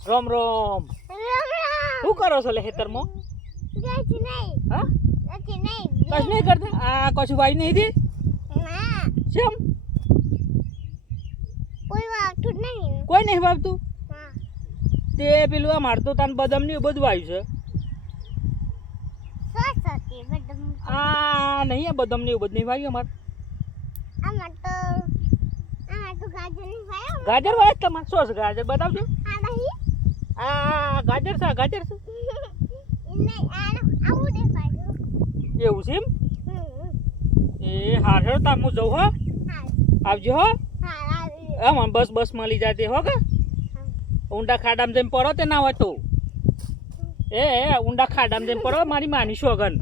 રોમ રોમ શું કરો છો લે ખેતરમાં હા કશું નહીં કરતા આ કશું ભાઈ નહીં થી કેમ કોઈ નહીં વાવતું તે પેલું આ મારતો તાન બદામ ને બધું આવ્યું છે આ નહીં આ બદામ ને બધું નહીં વાવ્યું ગાજર વાય તમારે શું છે ગાજર બતાવજો આ ગાજર છે ગાજર છે એવું છે એમ એ હાર હેડ તા હું જઉં હો આવજો હો હા મને બસ મળી જાતી હો કે ઊંડા ખાડામાં જઈને પડો તે ના હોય તો એ ઊંડા ખાડામાં જઈને પડો મારી માની સોગન